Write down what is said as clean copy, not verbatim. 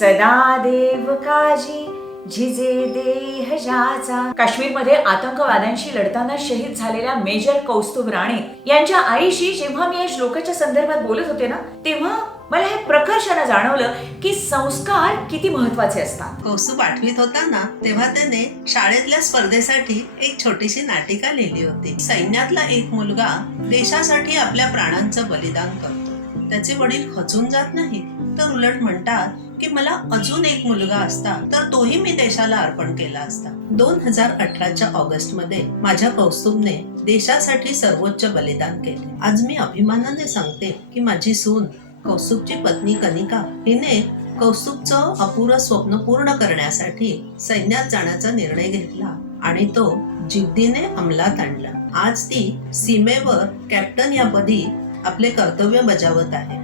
सदा देव काजी झिजे देह जाचा. काश्मीरमध्ये आतंकवाद्यांशी लढताना शहीद झालेल्या मेजर कौस्तुभ राणे यांच्या आईशी जेव्हा मी या श्लोकाच्या संदर्भात बोलत होते ना, तेव्हा मला हे प्रकर्षाने जाणवलं की संस्कार किती महत्वाचे असतात. कौस्तुभ 8वीत होता ना, तेव्हा त्याने शाळेतल्या स्पर्धेसाठी एक छोटीशी नाटिका लिहिली होती. सैन्यातला एक मुलगा देशासाठी आपल्या प्राणांचं बलिदान करतो. त्याचे वडील खचून जात नाही, तर उलट म्हणतात की मला अजून एक मुलगा असता तर तोही मी देशाला अर्पण केला असता. 2018च्या ऑगस्टमध्ये माझ्या कौस्तुभने देशासाठी सर्वोच्च बलिदान केले. आज मी अभिमानाने सांगते की माझी सून कौस्तुभची पत्नी कनिका हिने कौस्तुभचं अपुरं स्वप्न पूर्ण करण्यासाठी सैन्यात जाण्याचा निर्णय घेतला आणि तो जिद्दीने अंमलात आणला. आज ती सीमेवर कॅप्टन या पदी आपले कर्तव्य बजावत आहे.